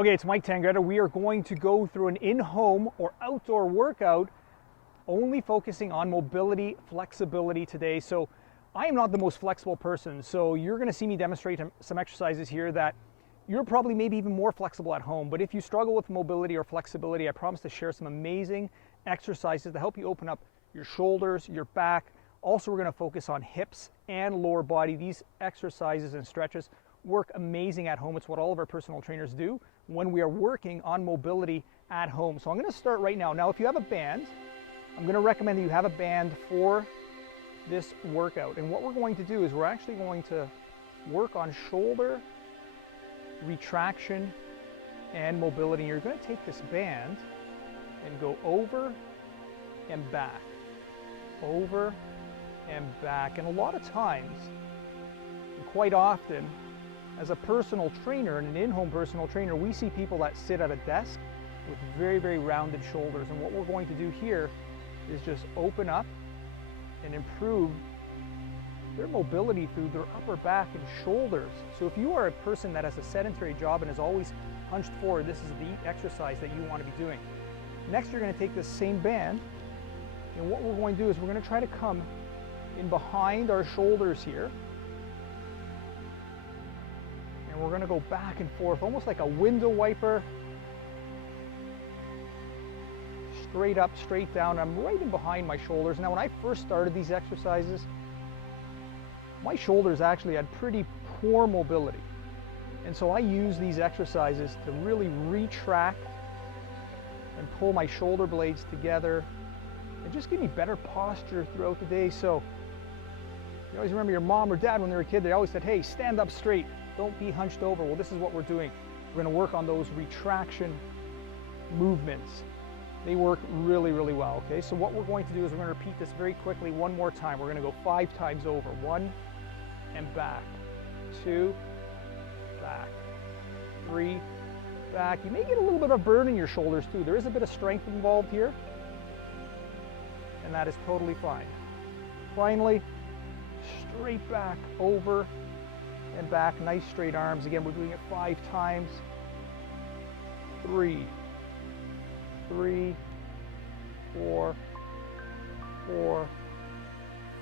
Okay, it's Mike Tangretta. We are going to go through an in-home or outdoor workout only focusing on mobility, flexibility today. So I am not the most flexible person, so you're going to see me demonstrate some exercises here that you're probably maybe even more flexible at home. But if you struggle with mobility or flexibility, I promise to share some amazing exercises to help you open up your shoulders, your back. Also, we're going to focus on hips and lower body. These exercises and stretches work amazing at home. It's what all of our personal trainers do when we are working on mobility at home. So I'm going to start right now. Now, if you have a band, I'm going to recommend that you have a band for this workout. And what we're going to do is we're actually going to work on shoulder retraction and mobility. You're going to take this band and go over and back, over and back. And a lot of times, and quite often, as a personal trainer and an in-home personal trainer, we see people that sit at a desk with very, very rounded shoulders. And what we're going to do here is just open up and improve their mobility through their upper back and shoulders. So if you are a person that has a sedentary job and is always hunched forward, this is the exercise that you want to be doing. Next, you're going to take this same band, and what we're going to do is we're going to try to come in behind our shoulders here. And we're going to go back and forth, almost like a window wiper. Straight up, straight down. I'm right in behind my shoulders. Now, when I first started these exercises, my shoulders actually had pretty poor mobility. And so I use these exercises to really retract and pull my shoulder blades together and just give me better posture throughout the day. So you always remember your mom or dad when they were a kid, they always said, hey, stand up straight, don't be hunched over. Well, this is what we're doing. We're going to work on those retraction movements. They work really, really well, okay? So what we're going to do is we're going to repeat this very quickly one more time. We're going to go 5 times over. 1 and back, 2, back, 3, back. You may get a little bit of burn in your shoulders too. There is a bit of strength involved here, and that is totally fine. Finally, straight back, over and back. Nice straight arms. Again, we're doing it 5 times. 3, 3, 4, 4,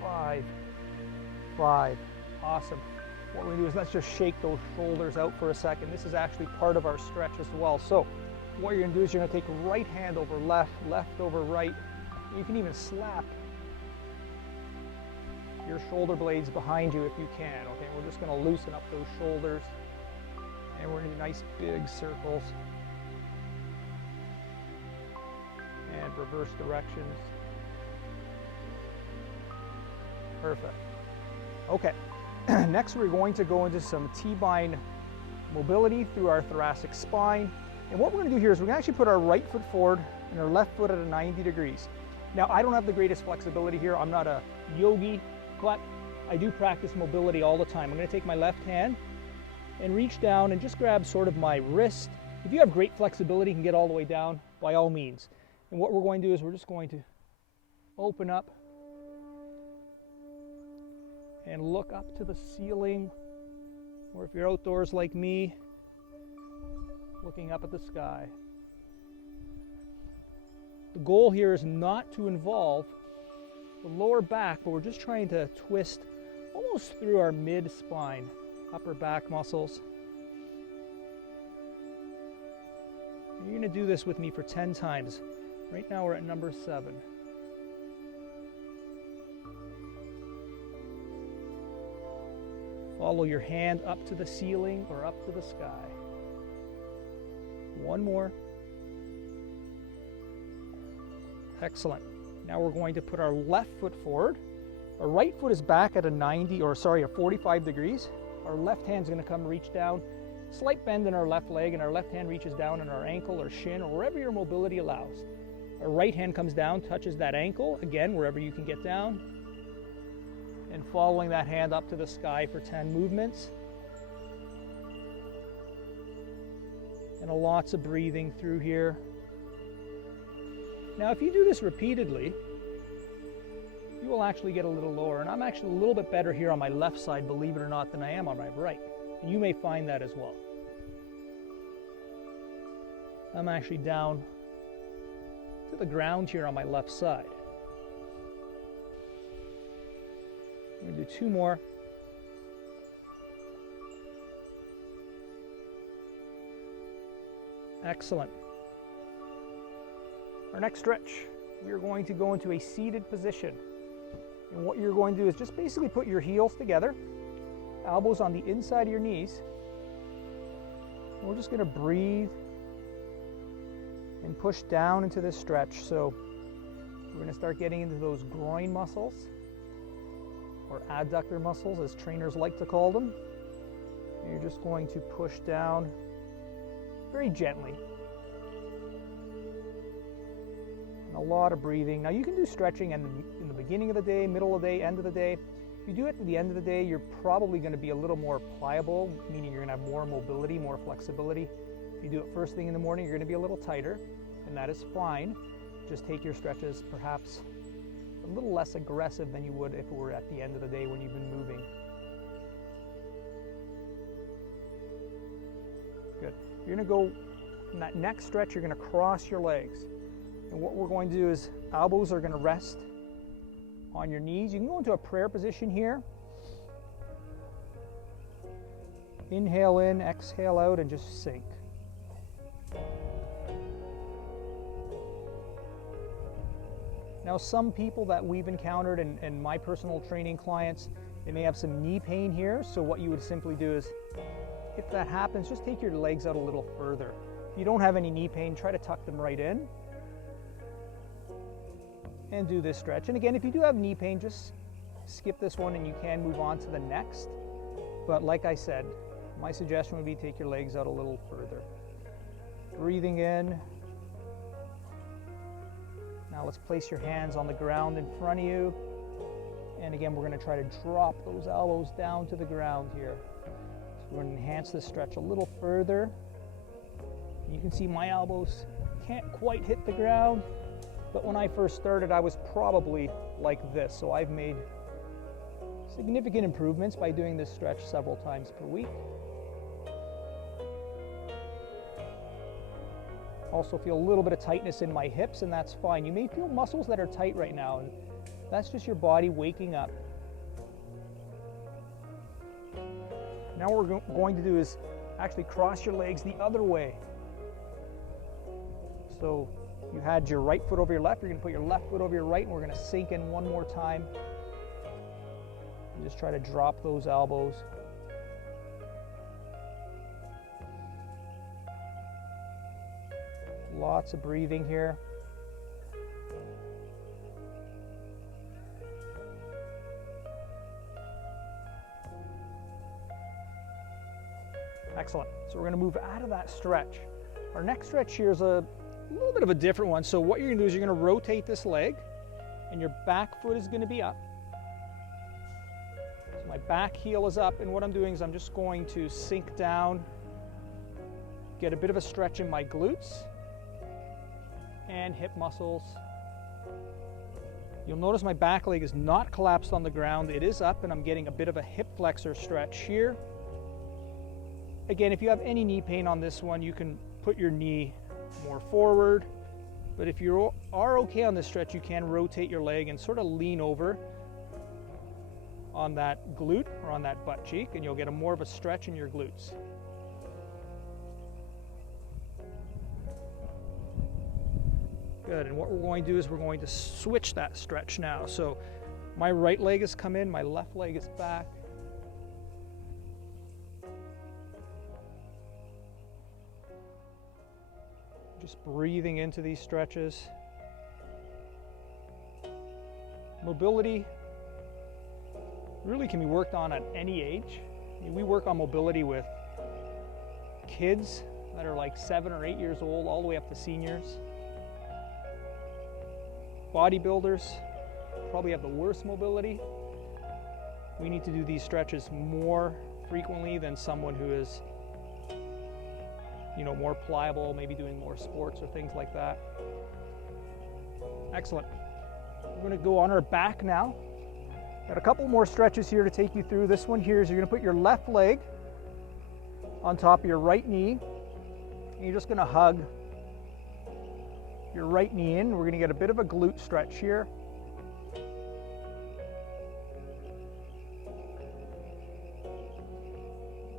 5, 5. Awesome. What we're going to do is let's just shake those shoulders out for a second. This is actually part of our stretch as well. So what you're going to do is you're going to take right hand over left, left over right. You can even slap your shoulder blades behind you if you can. Okay, we're just going to loosen up those shoulders, and we're going to do nice big circles and reverse directions. Perfect. Okay. Next, we're going to go into some T-bind mobility through our thoracic spine. And what we're going to do here is we're going to actually put our right foot forward and our left foot at a 90 degrees. Now, I don't have the greatest flexibility here. I'm not a yogi, but I do practice mobility all the time. I'm going to take my left hand and reach down and just grab sort of my wrist. If you have great flexibility, you can get all the way down, by all means. And what we're going to do is we're just going to open up and look up to the ceiling, or if you're outdoors like me, looking up at the sky. The goal here is not to involve the lower back, but we're just trying to twist almost through our mid-spine, upper back muscles. And you're going to do this with me for 10 times. Right now we're at number 7. Follow your hand up to the ceiling or up to the sky. 1 more. Excellent. Now we're going to put our left foot forward. Our right foot is back at a 45 degrees. Our left hand's going to come reach down. Slight bend in our left leg, and our left hand reaches down on our ankle or shin or wherever your mobility allows. Our right hand comes down, touches that ankle, again, wherever you can get down. And following that hand up to the sky for 10 movements. And lots of breathing through here. Now, if you do this repeatedly, you will actually get a little lower. And I'm actually a little bit better here on my left side, believe it or not, than I am on my right. And you may find that as well. I'm actually down to the ground here on my left side. I'm going to do 2 more. Excellent. Our next stretch, we are going to go into a seated position. And what you're going to do is just basically put your heels together, elbows on the inside of your knees. And we're just going to breathe and push down into this stretch. So we're going to start getting into those groin muscles, or adductor muscles as trainers like to call them. And you're just going to push down very gently. And a lot of breathing. Now you can do stretching in the beginning of the day, middle of the day, end of the day. If you do it at the end of the day, you're probably going to be a little more pliable, meaning you're going to have more mobility, more flexibility. If you do it first thing in the morning, you're going to be a little tighter, and that is fine. Just take your stretches perhaps a little less aggressive than you would if it were at the end of the day when you've been moving. Good. You're going to go, in that next stretch, you're going to cross your legs. And what we're going to do is elbows are going to rest on your knees. You can go into a prayer position here. Inhale in, exhale out, and just sink. Now, some people that we've encountered and my personal training clients, they may have some knee pain here. So what you would simply do is, if that happens, just take your legs out a little further. If you don't have any knee pain, try to tuck them right in and do this stretch. And again, if you do have knee pain, just skip this one and you can move on to the next. But like I said, my suggestion would be take your legs out a little further. Breathing in. Now let's place your hands on the ground in front of you. And again, we're going to try to drop those elbows down to the ground here. So we're going to enhance this stretch a little further. You can see my elbows can't quite hit the ground, but when I first started, I was probably like this. So I've made significant improvements by doing this stretch several times per week. Also feel a little bit of tightness in my hips, and that's fine. You may feel muscles that are tight right now, and that's just your body waking up. Now what we're going to do is actually cross your legs the other way. So you had your right foot over your left, you're going to put your left foot over your right, and we're going to sink in one more time. And just try to drop those elbows. Lots of breathing here. Excellent. So we're going to move out of that stretch. Our next stretch here is a little bit of a different one. So what you're going to do is you're going to rotate this leg, and your back foot is going to be up. So my back heel is up, and what I'm doing is I'm just going to sink down, get a bit of a stretch in my glutes and hip muscles. You'll notice my back leg is not collapsed on the ground. It is up, and I'm getting a bit of a hip flexor stretch here. Again, if you have any knee pain on this one, you can put your knee more forward. But if you are okay on this stretch, you can rotate your leg and sort of lean over on that glute or on that butt cheek, and you'll get more of a stretch in your glutes. Good, and what we're going to do is we're going to switch that stretch now. So my right leg has come in, my left leg is back. Just breathing into these stretches. Mobility really can be worked on at any age. I mean, we work on mobility with kids that are like 7 or 8 years old, all the way up to seniors. Bodybuilders probably have the worst mobility. We need to do these stretches more frequently than someone who is, more pliable, maybe doing more sports or things like that. Excellent. We're going to go on our back now. Got a couple more stretches here to take you through. This one here is you're going to put your left leg on top of your right knee, and you're just going to hug your right knee in. We're going to get a bit of a glute stretch here.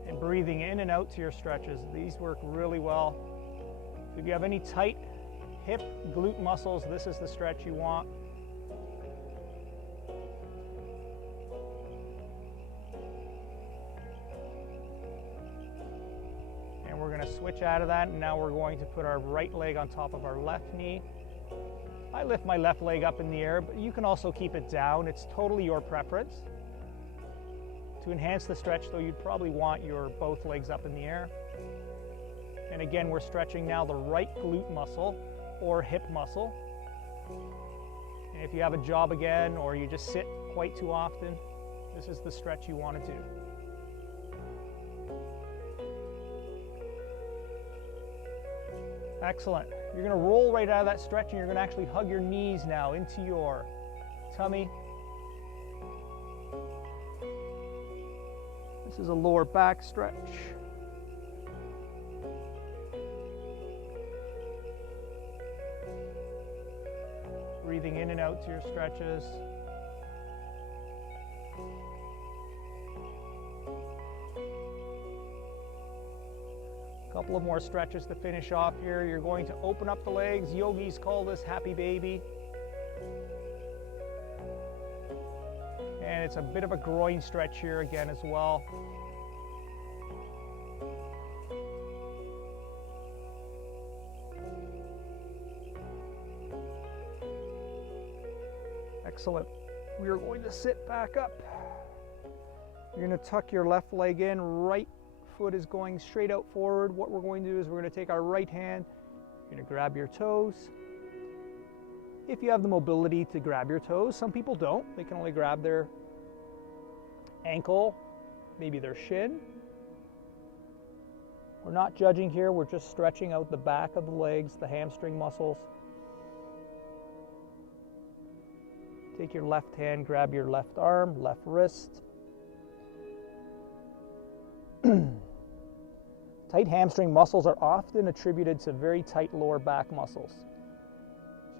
And breathing in and out to your stretches. These work really well. If you have any tight hip, glute muscles, this is the stretch you want. And we're going to switch out of that, and now we're going to put our right leg on top of our left knee. I lift my left leg up in the air, but you can also keep it down. It's totally your preference. To enhance the stretch, though, you'd probably want your both legs up in the air. And again, we're stretching now the right glute muscle or hip muscle. And if you have a job again, or you just sit quite too often, this is the stretch you want to do. Excellent. You're going to roll right out of that stretch, and you're going to actually hug your knees now into your tummy. This is a lower back stretch. Breathing in and out to your stretches. A couple of more stretches to finish off here. You're going to open up the legs. Yogis call this happy baby. And it's a bit of a groin stretch here again as well. Excellent. We are going to sit back up. You're going to tuck your left leg in. Right foot is going straight out forward. What we're going to do is we're going to take our right hand. You're going to grab your toes. If you have the mobility to grab your toes, some people don't. They can only grab their ankle, maybe their shin. We're not judging here. We're just stretching out the back of the legs, the hamstring muscles. Take your left hand, grab your left arm, left wrist. Tight hamstring muscles are often attributed to very tight lower back muscles.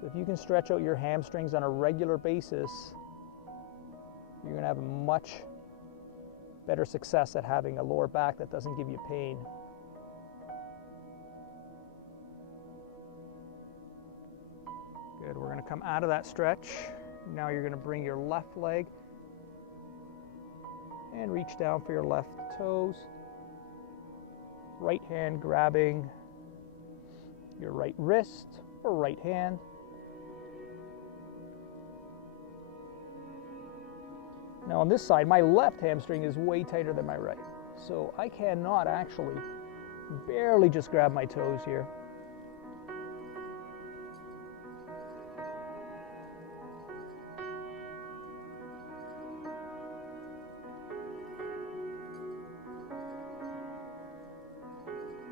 So if you can stretch out your hamstrings on a regular basis, you're going to have a much better success at having a lower back that doesn't give you pain. Good, we're going to come out of that stretch. Now you're going to bring your left leg and reach down for your left toes. Right hand grabbing your right wrist or right hand. Now on this side, my left hamstring is way tighter than my right. So I cannot actually barely just grab my toes here.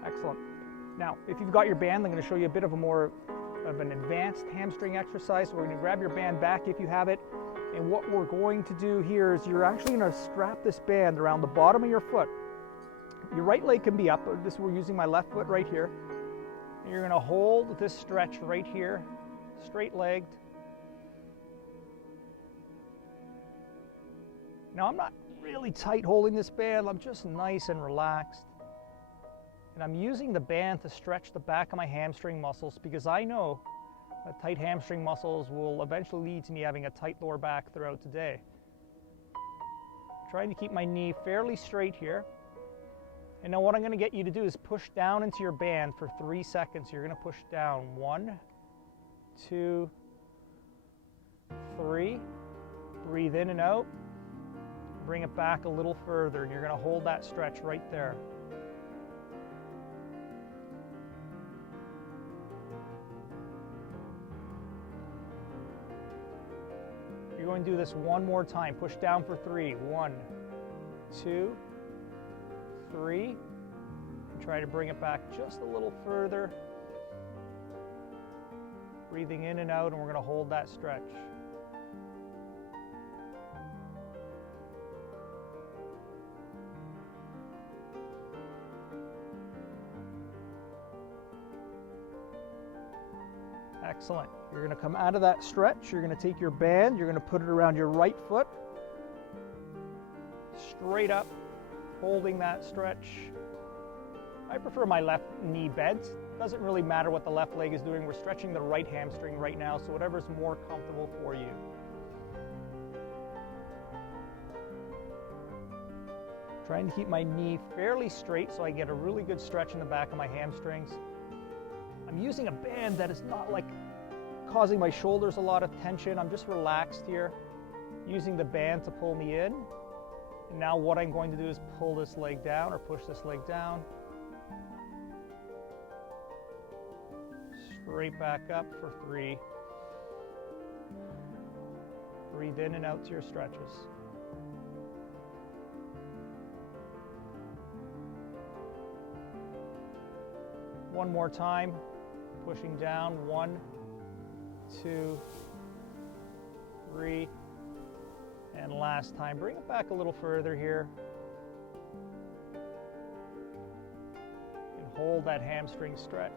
Excellent. Now, if you've got your band, I'm going to show you a bit of an advanced hamstring exercise. So we're going to grab your band back if you have it. And what we're going to do here is you're actually going to strap this band around the bottom of your foot. Your right leg can be up. We're using my left foot right here. And you're going to hold this stretch right here, straight-legged. Now, I'm not really tight holding this band. I'm just nice and relaxed. And I'm using the band to stretch the back of my hamstring muscles because I know that tight hamstring muscles will eventually lead to me having a tight lower back throughout the day. Trying to keep my knee fairly straight here. And now what I'm going to get you to do is push down into your band for 3 seconds. You're going to push down 1, 2, 3. Breathe in and out. Bring it back a little further, and you're going to hold that stretch right there. You're going to do this one more time. Push down for 3. 1, 2, 3. And try to bring it back just a little further. Breathing in and out, and we're going to hold that stretch. Excellent. You're going to come out of that stretch. You're going to take your band. You're going to put it around your right foot. Straight up, holding that stretch. I prefer my left knee bent. Doesn't really matter what the left leg is doing. We're stretching the right hamstring right now, so whatever's more comfortable for you. Trying to keep my knee fairly straight so I get a really good stretch in the back of my hamstrings. I'm using a band that is not like causing my shoulders a lot of tension. I'm just relaxed here, using the band to pull me in. And now what I'm going to do is pull this leg down or push this leg down. Straight back up for 3. Breathe in and out to your stretches. One more time, pushing down. 1, 2, 3. And last time, bring it back a little further here. And hold that hamstring stretch.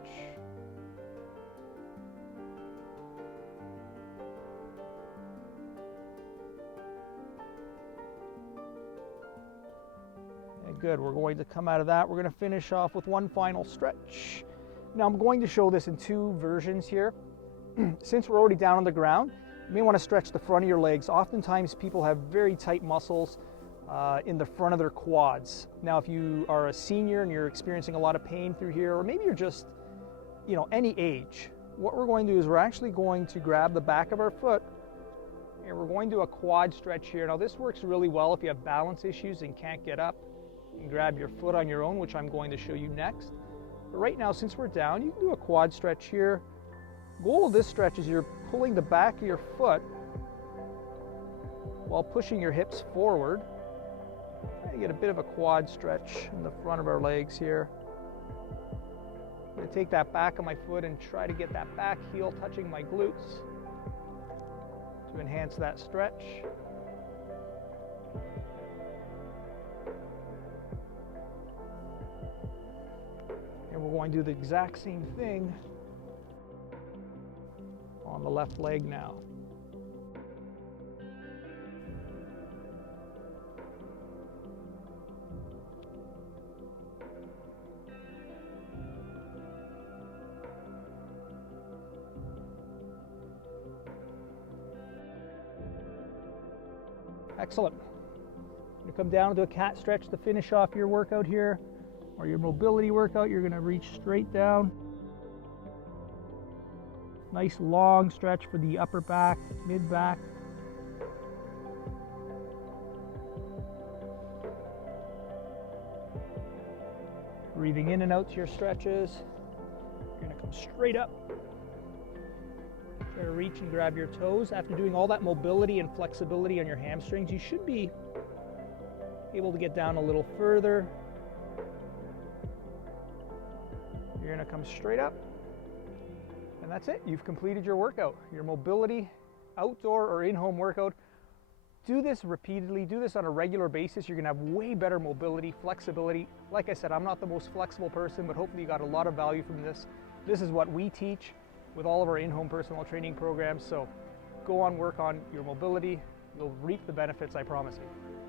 And good, we're going to come out of that. We're going to finish off with one final stretch. Now I'm going to show this in 2 versions here. Since we're already down on the ground, you may want to stretch the front of your legs. Oftentimes people have very tight muscles in the front of their quads. Now if you are a senior and you're experiencing a lot of pain through here, or maybe you're just, any age, what we're going to do is we're actually going to grab the back of our foot and we're going to do a quad stretch here. Now this works really well if you have balance issues and can't get up. You can grab your foot on your own, which I'm going to show you next. But right now, since we're down, you can do a quad stretch here. Goal of this stretch is you're pulling the back of your foot while pushing your hips forward. Trying to get a bit of a quad stretch in the front of our legs here. I'm going to take that back of my foot and try to get that back heel touching my glutes to enhance that stretch. And we're going to do the exact same thing on the left leg now. Excellent. You come down to a cat stretch to finish off your workout here, or your mobility workout. You're going to reach straight down. Nice long stretch for the upper back, mid back. Breathing in and out to your stretches. You're going to come straight up. Try to reach and grab your toes. After doing all that mobility and flexibility on your hamstrings, you should be able to get down a little further. You're going to come straight up, and that's it. You've completed your workout, your mobility, outdoor or in-home workout. Do this repeatedly, do this on a regular basis. You're going to have way better mobility, flexibility. Like I said, I'm not the most flexible person, but hopefully you got a lot of value from this. This is what we teach with all of our in-home personal training programs. So go on, work on your mobility. You'll reap the benefits, I promise you.